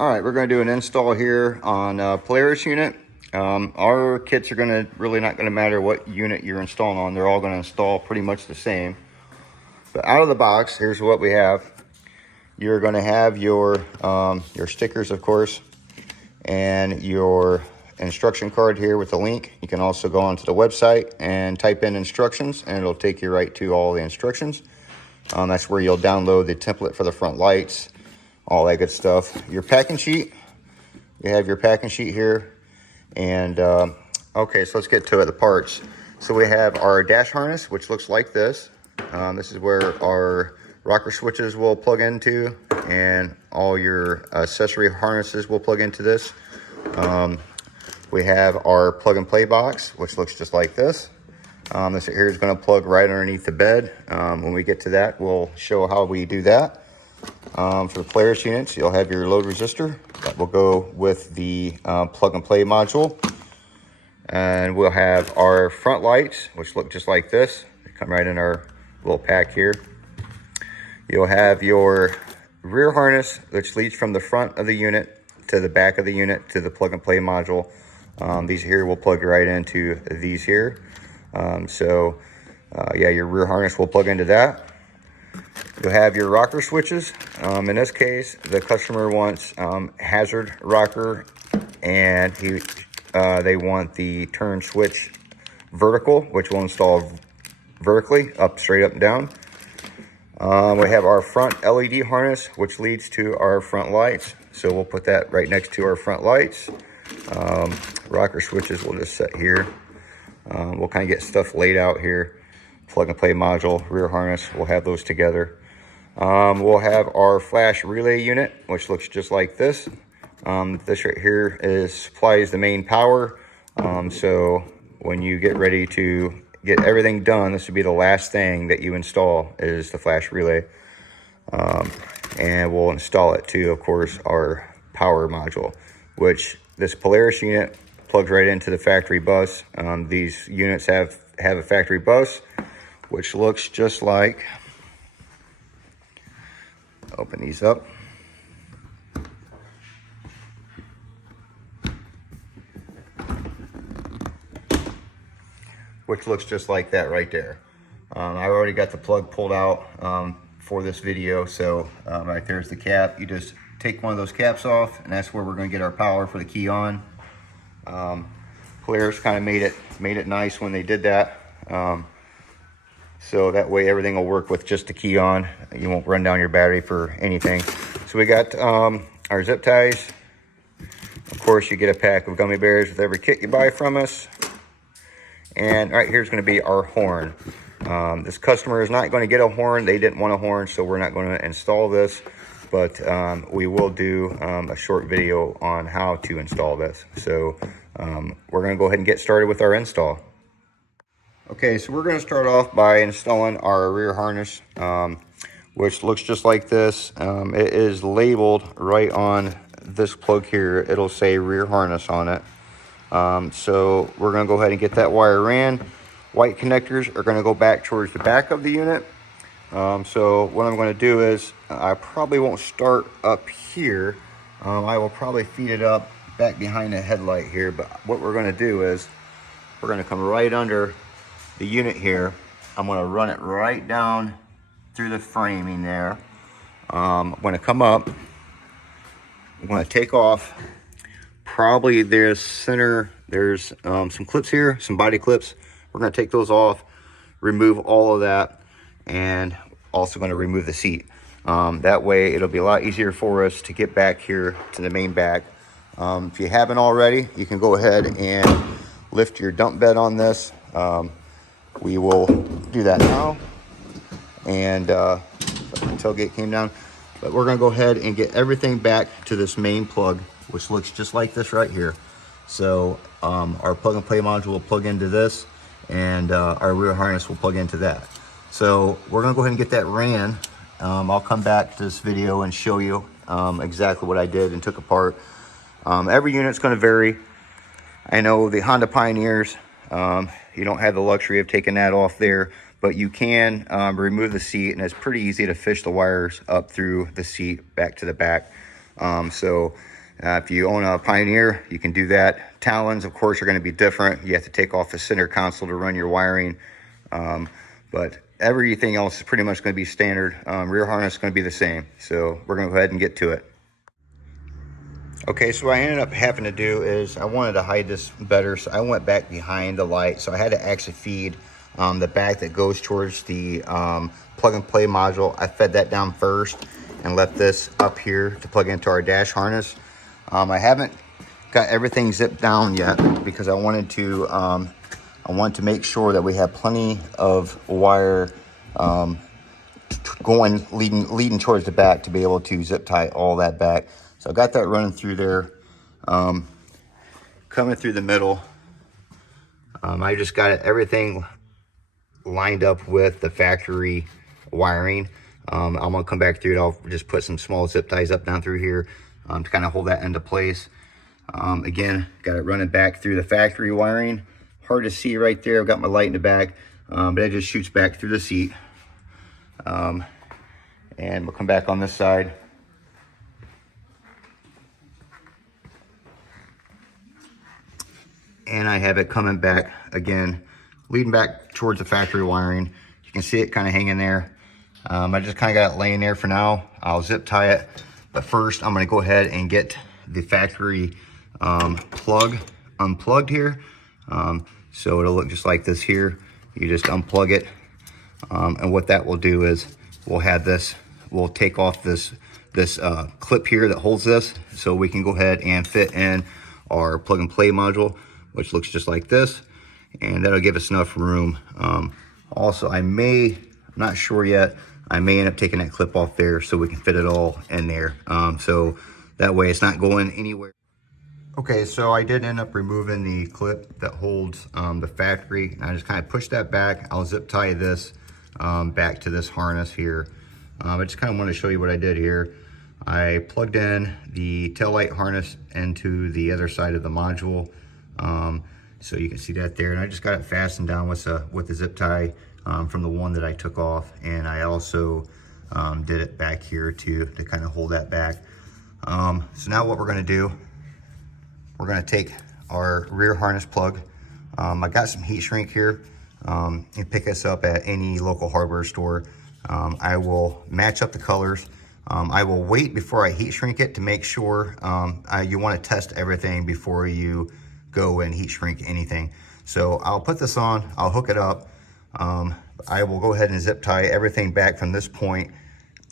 All right, we're going to do an install here on Polaris unit. Our kits are really not going to matter what unit you're installing on. They're all going to install pretty much the same. But out of the box, here's what we have. You're going to have your stickers, of course, and your instruction card here with a link. You can also go onto the website and type in instructions, and it'll take you right to all the instructions. That's where you'll download the template for the front lights, all that good stuff. Your packing sheet, you have your packing sheet here. And okay, so let's get to it, the parts. So we have our dash harness, which looks like this. This is where our rocker switches will plug into, and all your accessory harnesses will plug into this. We have our plug and play box, which looks just like this. This here is going to plug right underneath the bed. When we get to that, we'll show how we do that. For the Polaris units, you'll have your load resistor that will go with the plug and play module. And we'll have our front lights, which look just like this. They come right in our little pack here. You'll have your rear harness, which leads from the front of the unit to the back of the unit to the plug and play module. These here will plug right into these here. Yeah, your rear harness will plug into that. You'll have your rocker switches. In this case, the customer wants hazard rocker, and they want the turn switch vertical, which will install vertically, straight up and down. We have our front LED harness, which leads to our front lights. So we'll put that right next to our front lights. Rocker switches we'll just set here. We'll kind of get stuff laid out here. Plug and play module, rear harness, we'll have those together. We'll have our flash relay unit, which looks just like this. This right here supplies the main power. So when you get ready to get everything done, this would be the last thing that you install is the flash relay. And we'll install it to, of course, our power module, which this Polaris unit plugs right into the factory bus. These units have a factory bus, which looks just like, open these up. Which looks just like that right there. I already got the plug pulled out for this video. So right there's the cap. You just take one of those caps off, and that's where we're going to get our power for the key on. Polaris kind of made it nice when they did that. So that way everything will work with just the key on. You won't run down your battery for anything. So we got our zip ties. Of course, you get a pack of gummy bears with every kit you buy from us. And right here's going to be our horn. This customer is not going to get a horn. They didn't want a horn, so we're not going to install this. But we will do a short video on how to install this. So we're going to go ahead and get started with our install. Okay, so we're going to start off by installing our rear harness, which looks just like this. It is labeled right on this plug here. It'll say rear harness on it. So we're going to go ahead and get that wire ran. White connectors are going to go back towards the back of the unit. So what I'm going to do is, I probably won't start up here. I will probably feed it up back behind the headlight here. But what we're going to do is, we're going to come right under the unit here. I'm going to run it right down through the framing there. I'm going to come up. I'm going to take off. Probably there's some clips here, some body clips. We're going to take those off, remove all of that, and also going to remove the seat. That way it'll be a lot easier for us to get back here to the main back. If you haven't already, you can go ahead and lift your dump bed on this. We will do that now. And the tailgate came down. But we're going to go ahead and get everything back to this main plug, which looks just like this right here. So our plug and play module will plug into this, and our rear harness will plug into that. So we're going to go ahead and get that ran. I'll come back to this video and show you exactly what I did and took apart. Every unit's going to vary. I know the Honda Pioneers, you don't have the luxury of taking that off there, but you can remove the seat, and it's pretty easy to fish the wires up through the seat back to the back. If you own a Pioneer, you can do that. Talons, of course, are going to be different. You have to take off the center console to run your wiring. But everything else is pretty much going to be standard. Rear harness is going to be the same. So we're going to go ahead and get to it. Okay, so what I ended up having to do is I wanted to hide this better, so I went back behind the light. So I had to actually feed the back that goes towards the plug and play module. I fed that down first and left this up here to plug into our dash harness. I haven't got everything zipped down yet because I wanted to make sure that we have plenty of wire leading towards the back to be able to zip tie all that back. So I got that running through there, coming through the middle. I just got everything lined up with the factory wiring. I'm gonna come back through it. I'll just put some small zip ties up down through here to kind of hold that into place. Again, got it running back through the factory wiring. Hard to see right there. I've got my light in the back, but it just shoots back through the seat. And we'll come back on this side. And I have it coming back again, leading back towards the factory wiring. You can see it kind of hanging there. I just kind of got it laying there for now. I'll zip tie it, but first I'm going to go ahead and get the factory plug unplugged here. So it'll look just like this here. You just unplug it, and what that will do is we'll take off this clip here that holds this, so we can go ahead and fit in our plug and play module, which looks just like this, and that'll give us enough room. Also, I'm not sure yet, I may end up taking that clip off there so we can fit it all in there. So that way it's not going anywhere. Okay, so I did end up removing the clip that holds the factory. I just kind of pushed that back. I'll zip tie this back to this harness here. I just kind of want to show you what I did here. I plugged in the taillight harness into the other side of the module. So you can see that there, and I just got it fastened down with the zip tie from the one that I took off, and I also did it back here to kind of hold that back. So now what we're going to do, we're going to take our rear harness plug. I got some heat shrink here. You pick this up at any local hardware store. I will match up the colors. I will wait before I heat shrink it to make sure. You want to test everything before you go and heat shrink anything. So I'll put this on, I'll hook it up. I will go ahead and zip tie everything back from this point,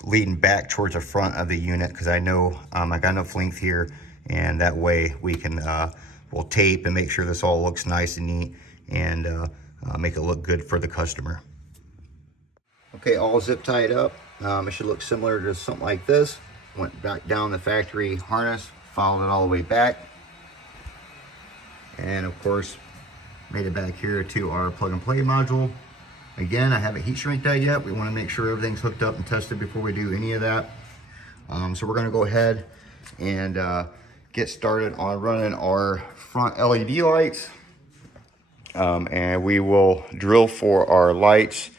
leading back towards the front of the unit, because I know I got enough length here, and that way we can we'll tape and make sure this all looks nice and neat, and make it look good for the customer. Okay, all zip tied up. It should look similar to something like this. Went back down the factory harness, followed it all the way back, and of course made it back here to our plug and play module. Again, I haven't heat shrinked that yet. We want to make sure everything's hooked up and tested before we do any of that. So we're going to go ahead and get started on running our front LED lights, and we will drill for our lights.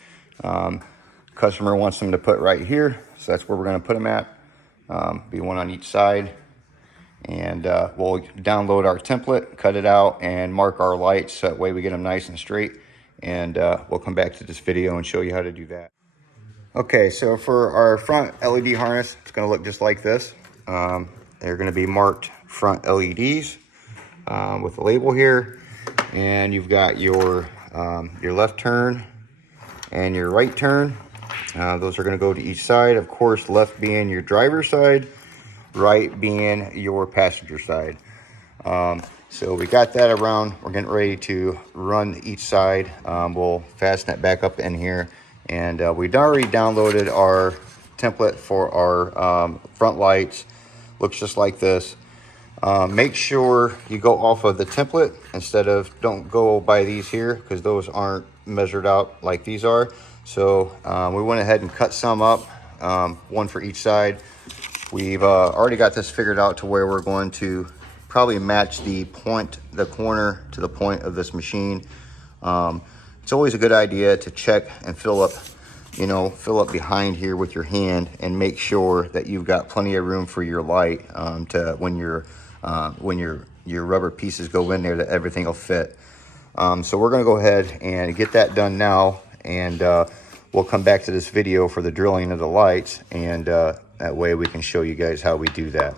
Customer wants them to put right here, so that's where we're going to put them at. Be one on each side, and we'll download our template, cut it out, and mark our lights so that way we get them nice and straight. And we'll come back to this video and show you how to do that. Okay, so for our front LED harness, it's going to look just like this. They're going to be marked front LEDs with a label here, and you've got your left turn and your right turn. Those are going to go to each side. Of course, left being your driver's side, right being your passenger side. So we got that around. We're getting ready to run each side. We'll fasten it back up in here. And we'd already downloaded our template for our front lights. Looks just like this. Make sure you go off of the template don't go by these here, because those aren't measured out like these are. So we went ahead and cut some up, one for each side. We've already got this figured out to where we're going to probably match the corner to the point of this machine. It's always a good idea to check and fill up you know, fill up behind here with your hand and make sure that you've got plenty of room for your light to when your rubber pieces go in there, that everything will fit. So we're going to go ahead and get that done now, and we'll come back to this video for the drilling of the lights, and that way we can show you guys how we do that.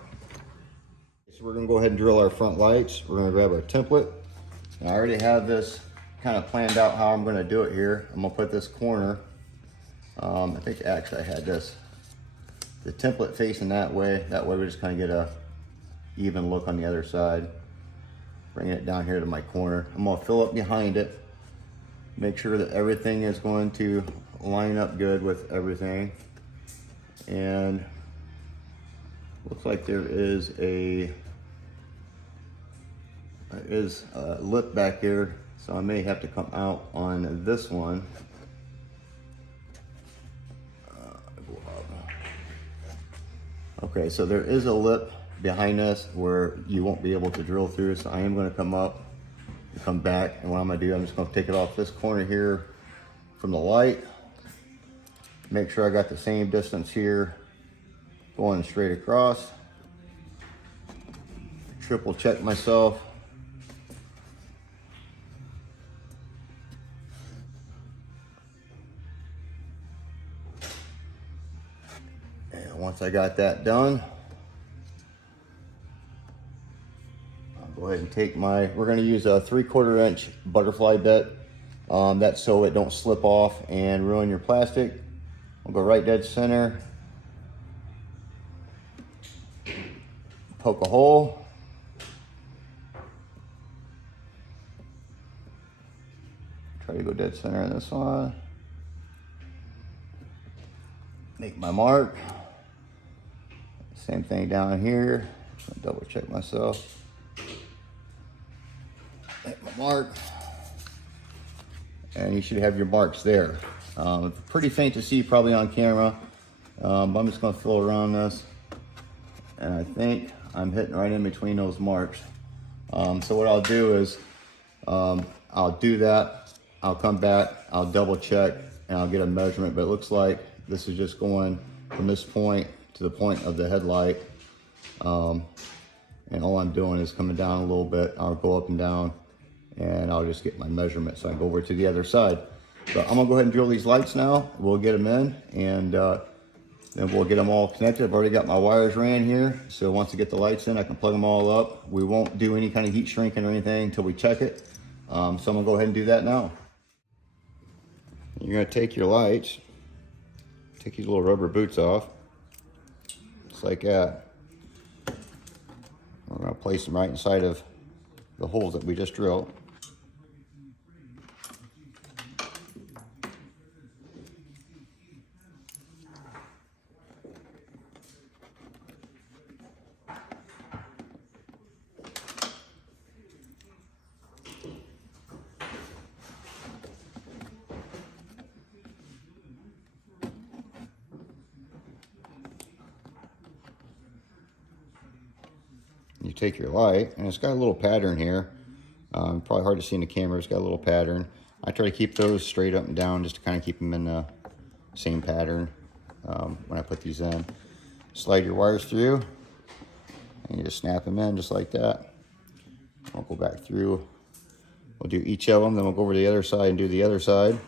So we're going to go ahead and drill our front lights. We're going to grab our template. And I already have this kind of planned out how I'm going to do it here. I'm going to put this corner, I think actually I had the template facing that way. That way we just kind of get a even look on the other side. Bringing it down here to my corner. I'm going to fill up behind it. Make sure that everything is going to line up good with everything. And looks like there is a lip back here, so I may have to come out on this one. Okay, so there is a lip behind us where you won't be able to drill through, so I am going to come up and come back, and what I'm going to do, I'm just going to take it off this corner here from the light. Make sure I got the same distance here going straight across. Triple check myself. And once I got that done, I'll go ahead and take we're going to use a 3/4 inch butterfly bit. That's so it don't slip off and ruin your plastic. I'll go right dead center. Poke a hole. Try to go dead center on this one. Make my mark. Same thing down here. Double check myself. Make my mark. And you should have your marks there. Pretty faint to see probably on camera, but I'm just going to fill around this. And I think I'm hitting right in between those marks. So what I'll do is, I'll do that. I'll come back, I'll double check, and I'll get a measurement. But it looks like this is just going from this point to the point of the headlight. And all I'm doing is coming down a little bit. I'll go up and down, and I'll just get my measurement so I go over to the other side. So I'm gonna go ahead and drill these lights now. We'll get them in, and then we'll get them all connected. I've already got my wires ran here, so once I get the lights in, I can plug them all up. We won't do any kind of heat shrinking or anything until we check it. So I'm gonna go ahead and do that now. You're gonna take your lights, take these little rubber boots off, just like that. We're gonna place them right inside of the holes that we just drilled. You take your light, and it's got a little pattern here. Probably hard to see in the camera. It's got a little pattern. I try to keep those straight up and down just to kind of keep them in the same pattern when I put these in. Slide your wires through, and you just snap them in just like that. I'll go back through. We'll do each of them, then we'll go over to the other side and do the other side.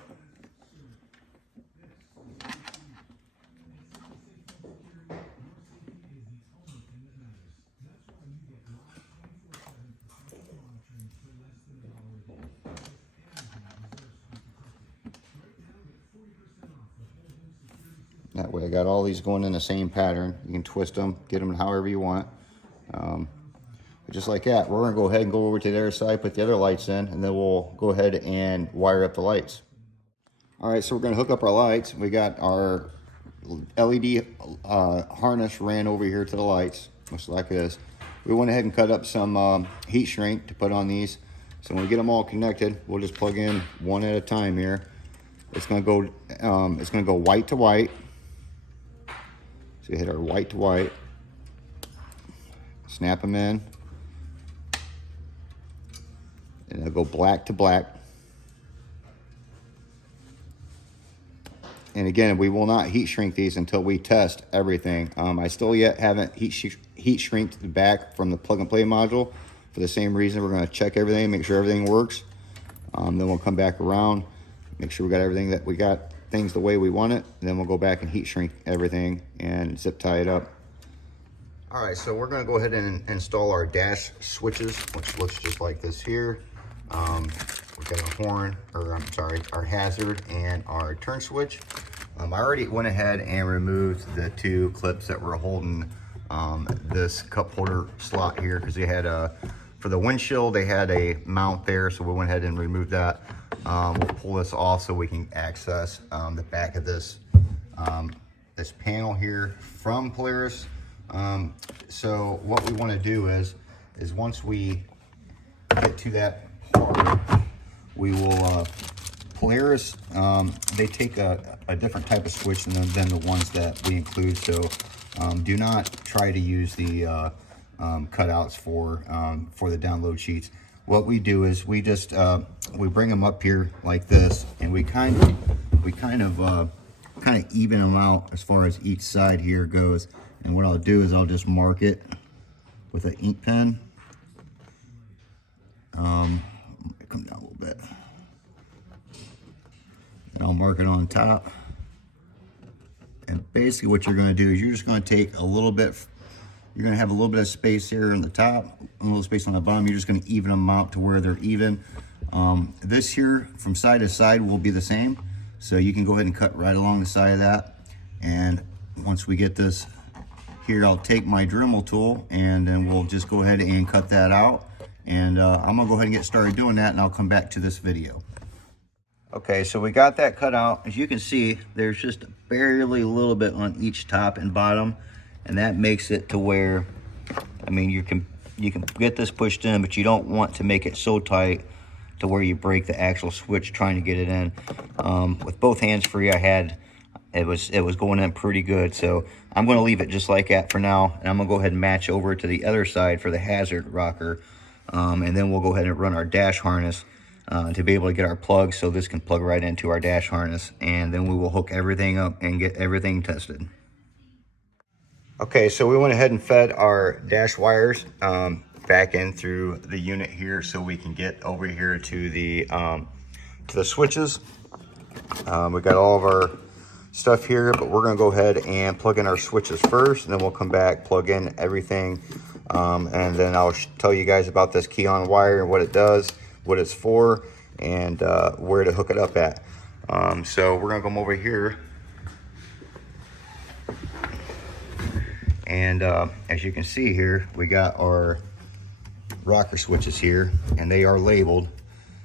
That way I got all these going in the same pattern. You can twist them, get them however you want. But just like that, we're gonna go ahead and go over to the other side, put the other lights in, and then we'll go ahead and wire up the lights. All right, so we're gonna hook up our lights. We got our LED harness ran over here to the lights, looks like this. We went ahead and cut up some heat shrink to put on these. So when we get them all connected, we'll just plug in one at a time here. It's gonna go white to white. So you hit our white to white, snap them in, and they'll go black to black. And again, we will not heat shrink these until we test everything. I still yet haven't heat shrinked the back from the plug and play module for the same reason. We're going to check everything, make sure everything works. Then we'll come back around, make sure we got everything, that we got things the way we want it. And then we'll go back and heat shrink everything and zip tie it up. All right, so we're going to go ahead and install our dash switches, which looks just like this here. We've got our horn, or I'm sorry, our hazard and our turn switch. I already went ahead and removed the 2 clips that were holding this cup holder slot here, because they had for the windshield, they had a mount there, so we went ahead and removed that. We'll pull this off so we can access the back of this this panel here from Polaris. So what we want to do is once we get to that part, we will Polaris, they take a different type of switch than the ones that we include. So do not try to use the cutouts for the download sheets. What we do is we just we bring them up here like this, and we kind of even them out as far as each side here goes. And what I'll do is I'll just mark it with an ink pen. Come down a little bit. And I'll mark it on top. And basically what you're going to do is you're just going to take a little bit, you're going to have a little bit of space here in the top, a little space on the bottom. You're just going to even them out to where they're even. This here from side to side will be the same. So you can go ahead and cut right along the side of that. And once we get this here, I'll take my Dremel tool and then we'll just go ahead and cut that out. And I'm gonna go ahead and get started doing that, and I'll come back to this video. Okay, so we got that cut out. As you can see, there's just barely a little bit on each top and bottom, and that makes it to where, I mean, you can get this pushed in, but you don't want to make it so tight to where you break the actual switch trying to get it in. With both hands free, it was going in pretty good. So I'm going to leave it just like that for now, and I'm going to go ahead and match over to the other side for the hazard rocker. And then we'll go ahead and run our dash harness to be able to get our plug, so this can plug right into our dash harness, and then we will hook everything up and get everything tested. Okay, so we went ahead and fed our dash wires back in through the unit here, so we can get over here to the switches. We got all of our stuff here, but we're going to go ahead and plug in our switches first, and then we'll come back, plug in everything. And then I'll tell you guys about this key-on wire and what it does, what it's for, and where to hook it up at. So we're gonna come over here, and as you can see here, we got our rocker switches here, and they are labeled.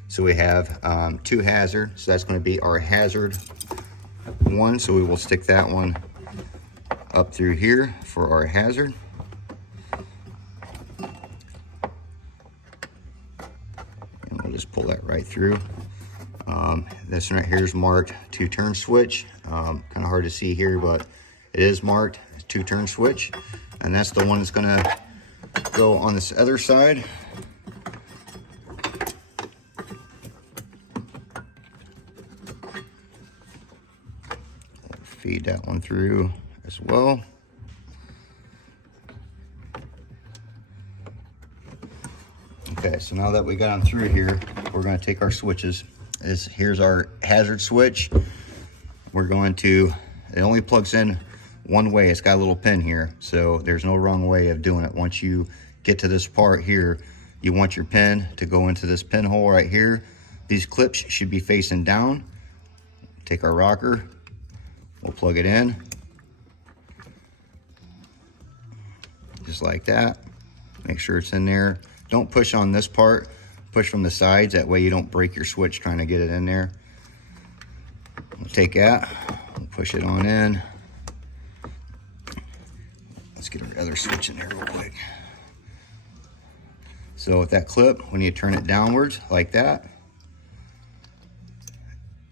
So we have 2 hazard, so that's going to be our hazard 1. So we will stick that one up through here for our hazard. Just pull that right through. This one right here is marked 2-turn switch. Kind of hard to see here, but it is marked 2-turn switch, and that's the one that's going to go on this other side. Feed that one through as well. Okay, so now that we got them through here, we're going to take our switches. Here's our hazard switch. We're going to, it only plugs in one way. It's got a little pin here, so there's no wrong way of doing it. Once you get to this part here, you want your pin to go into this pinhole right here. These clips should be facing down. Take our rocker, we'll plug it in. Just like that. Make sure it's in there. Don't push on this part, push from the sides, that way you don't break your switch trying to get it in there. We'll take that, we'll push it on in. Let's get our other switch in there real quick. So with that clip, when you turn it downwards like that,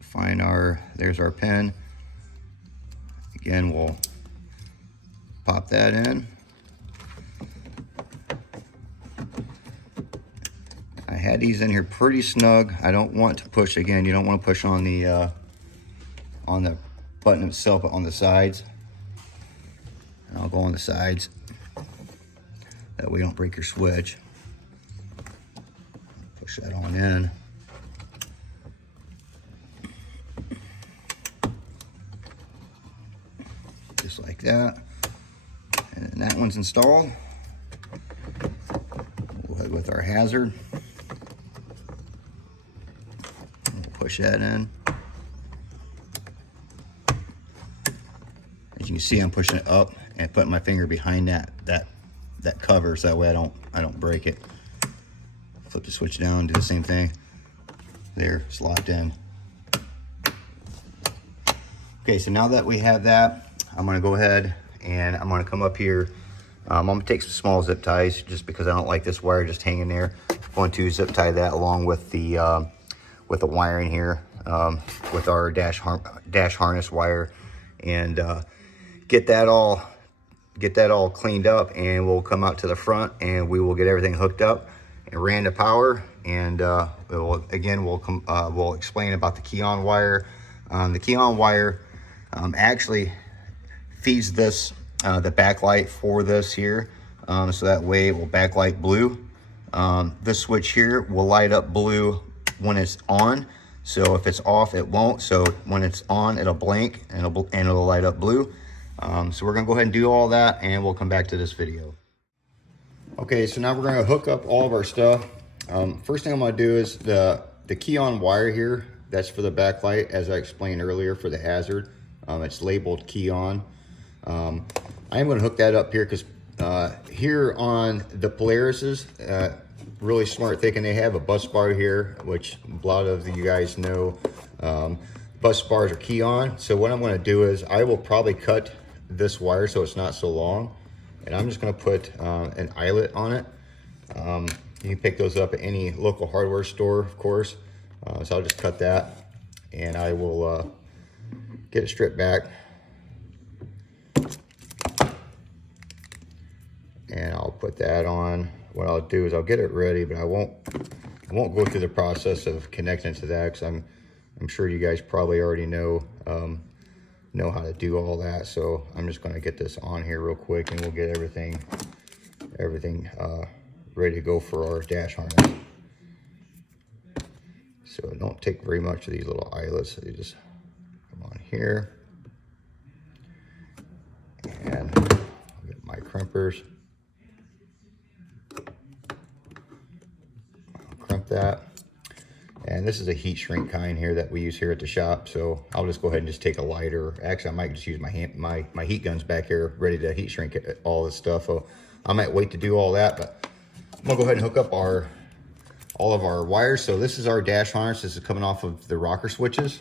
find there's our pin. Again, we'll pop that in. I had these in here pretty snug. I don't want to push, again, you don't want to push on the button itself on the sides. And I'll go on the sides. That way you don't break your switch. Push that on in. Just like that. And then that one's installed. We'll go ahead with our hazard. We'll push that in. As you can see, I'm pushing it up and putting my finger behind that cover, so that way I don't break it. Flip the switch down, do the same thing. There, it's locked in. Okay, so now that we have that, I'm gonna go ahead and I'm gonna come up here. I'm gonna take some small zip ties just because I don't like this wire just hanging there. I'm going to zip tie that along with the wiring here, with our dash harness wire, and get that all cleaned up, and we'll come out to the front and we will get everything hooked up and ran to power, and we'll explain about the key-on wire. The key-on wire actually feeds this the backlight for this here, so that way it will backlight blue. This switch here will light up blue when it's on, so if it's off it won't. So when it's on it'll blink and it'll light up blue. So we're gonna go ahead and do all that, and we'll come back to this video. Okay, so now we're gonna hook up all of our stuff. First thing I'm gonna do is the key-on wire here, that's for the backlight, as I explained earlier, for the hazard. It's labeled key-on. I am gonna hook that up here because here on the Polarises, really smart thinking, they have a bus bar here, which a lot of you guys know. Bus bars are key-on. So what I'm gonna do is I will probably cut this wire so it's not so long, and I'm just gonna put an eyelet on it. You can pick those up at any local hardware store, of course. So I'll just cut that, and I will get it stripped back, and I'll put that on. What I'll do is I'll get it ready, but I won't go through the process of connecting it to that, because I'm sure you guys probably already know how to do all that. So I'm just going to get this on here real quick, and we'll get everything ready to go for our dash harness. So it don't take very much of these little eyelets. They just come on here, and I'll get my crimpers. I'll crimp that. And this is a heat shrink kind here that we use here at the shop. So I'll just go ahead and just take a lighter. Actually, I might just use my heat guns back here ready to heat shrink all this stuff. So I might wait to do all that, but I'm gonna go ahead and hook up all of our wires. So this is our dash harness. This is coming off of the rocker switches.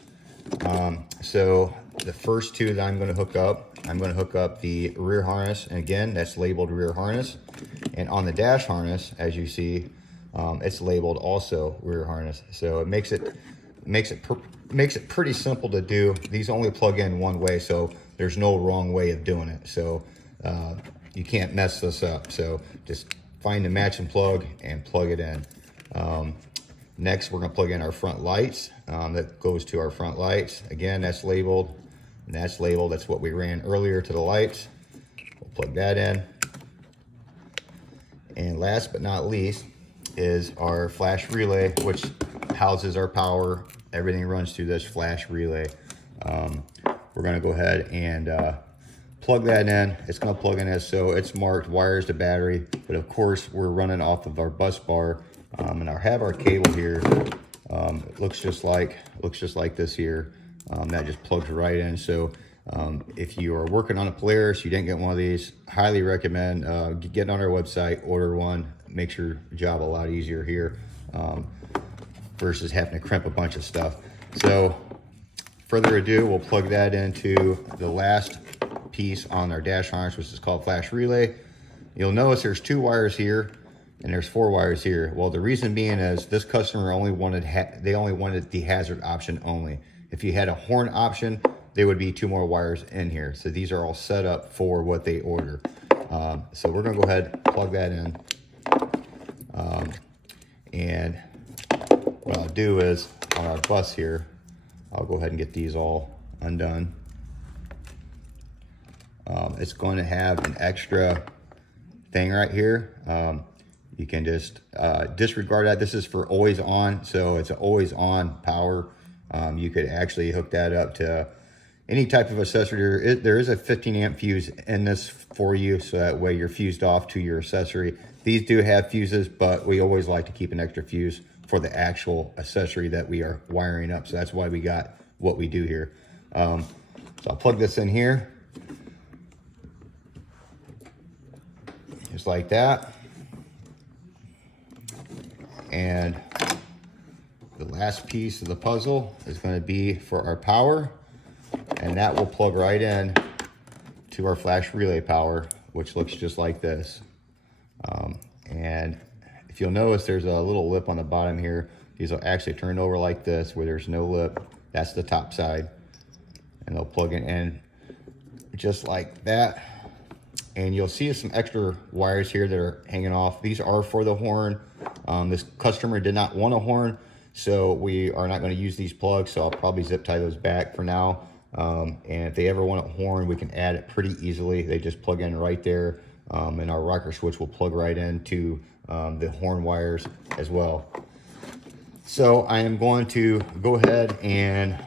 So the first two that I'm gonna hook up the rear harness. And again, that's labeled rear harness. And on the dash harness, as you see, it's labeled also rear harness. So it makes it pretty simple to do. These only plug in one way, so there's no wrong way of doing it. So you can't mess this up. So just find the matching plug and plug it in. Next, we're gonna plug in our front lights. That goes to our front lights. Again, that's labeled, and that's labeled. That's what we ran earlier to the lights. We'll plug that in. And last but not least is our flash relay, which houses our power. Everything runs through this flash relay. We're gonna go ahead and plug that in. It's gonna plug in as so it's marked wires to battery, but of course we're running off of our bus bar, and I have our cable here. It looks just like this here. That just plugs right in. So if you are working on a Polaris, you didn't get one of these, highly recommend getting on our website, order one. Makes your job a lot easier here, versus having to crimp a bunch of stuff. So further ado, we'll plug that into the last piece on our dash harness, which is called flash relay. You'll notice there's 2 wires here and there's 4 wires here. Well, the reason being is this customer only wanted the hazard option only. If you had a horn option, there would be 2 more wires in here. So these are all set up for what they order. So we're gonna go ahead and plug that in. And what I'll do is on our bus here, I'll go ahead and get these all undone. it's going to have an extra thing right here. You can just disregard that. This is for always on, so it's an always on power. You could actually hook that up to any type of accessory. There is a 15 amp fuse in this for you, so that way you're fused off to your accessory. These do have fuses, but we always like to keep an extra fuse for the actual accessory that we are wiring up. So that's why we got what we do here. So I'll plug this in here, just like that. And the last piece of the puzzle is going to be for our power, and that will plug right in to our flash relay power, which looks just like this. And if you'll notice, there's a little lip on the bottom here. These will actually turn over like this, where there's no lip. That's the top side, and they'll plug it in just like that. And you'll see some extra wires here that are hanging off. These are for the horn. This customer did not want a horn, so we are not going to use these plugs, so I'll probably zip tie those back for now. And if they ever want a horn, we can add it pretty easily. They just plug in right there, and our rocker switch will plug right into the horn wires as well. So I am going to go ahead and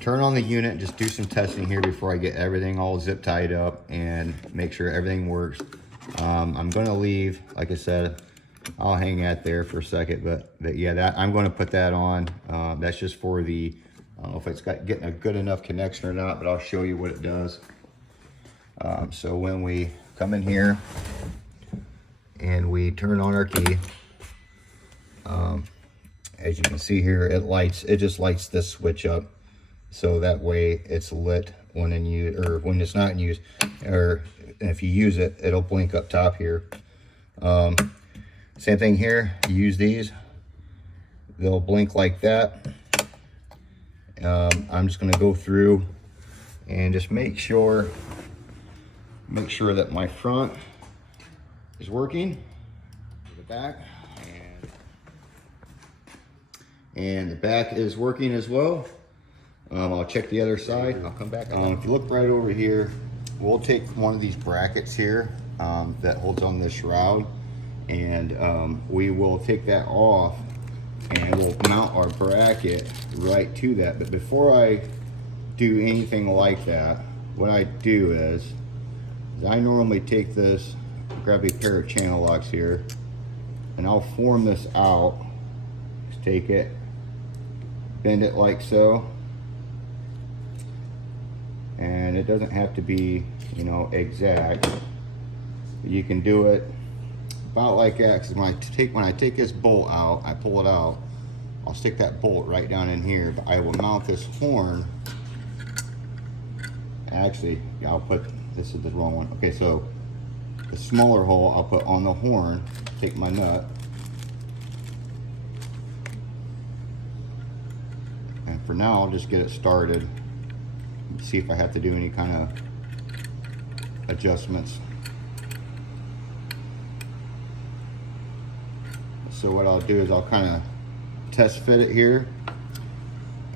turn on the unit, just do some testing here before I get everything all zip tied up and make sure everything works. I'm going to leave, like I said, I'll hang out there for a second, but yeah, I'm going to put that on. That's just for the, I don't know if it's getting a good enough connection or not, but I'll show you what it does. So when we come in here and we turn on our key, as you can see here, it just lights this switch up, so that way it's lit when in use, or when it's not in use, or if you use it, it'll blink up top here. Same thing here, you use these, they'll blink like that. I'm just going to go through and just make sure that my front is working, the back, and the back is working as well. I'll check the other side. I'll come back. If you look right over here, we'll take one of these brackets here that holds on this shroud, and we will take that off and we'll mount our bracket right to that. But before I do anything like that, what I do is I normally take this, grab a pair of channel locks here, and I'll form this out. Just take it, bend it like so, and it doesn't have to be, you know, exact. You can do it about like that, because when I take this bolt out, I pull it out, I'll stick that bolt right down in here, but I will mount this horn. Actually, yeah, I'll put, this is the wrong one. Okay, so the smaller hole I'll put on the horn, take my nut, and for now I'll just get it started, see if I have to do any kind of adjustments. So what I'll do is I'll kind of test fit it here,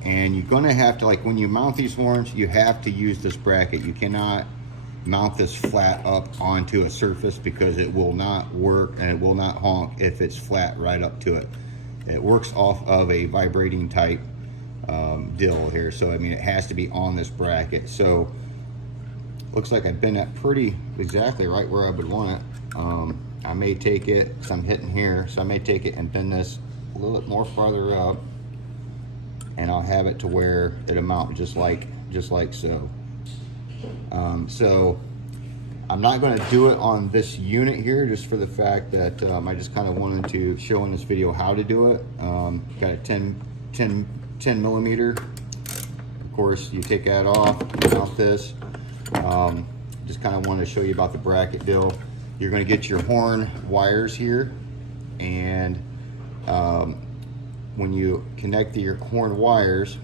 and you're gonna have to, like when you mount these horns, you have to use this bracket. You cannot mount this flat up onto a surface, because it will not work and it will not honk if it's flat right up to it. It works off of a vibrating type dill here, so I mean it has to be on this bracket. So looks like I've been at pretty exactly right where I would want it. I may take it, because I'm hitting here, so I may take it and bend this a little bit more farther up, and I'll have it to where it'll mount just like so. So I'm not going to do it on this unit here, just for the fact that I just kind of wanted to show in this video how to do it. Got a 10 millimeter. Of course, you take that off, mount this. Just kind of wanted to show you about the bracket deal. You're going to get your horn wires here, and when you connect your horn wires,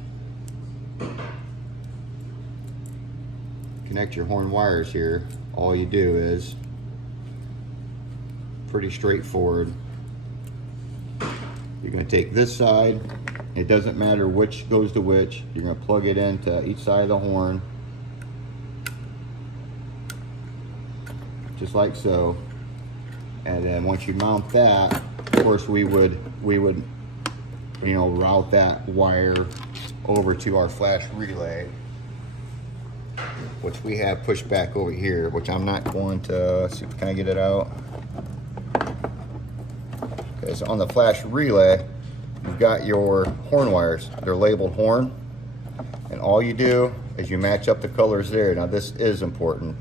here, all you do is pretty straightforward. You're going to take this side, it doesn't matter which goes to which, you're going to plug it into each side of the horn, just like so. And then once you mount that, of course we would you know, route that wire over to our flash relay, which we have pushed back over here, which I'm not going to, see, can I get it out? Okay, so on the flash relay, you've got your horn wires. They're labeled horn. And all you do is you match up the colors there. Now this is important.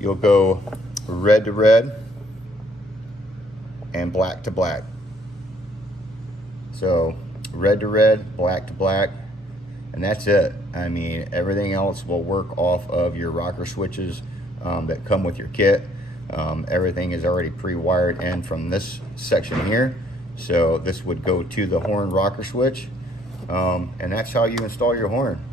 You'll go red to red and black to black. So red to red, black to black, and that's it. I mean, everything else will work off of your rocker switches that come with your kit. Everything is already pre-wired in from this section here. So this would go to the horn rocker switch, and that's how you install your horn.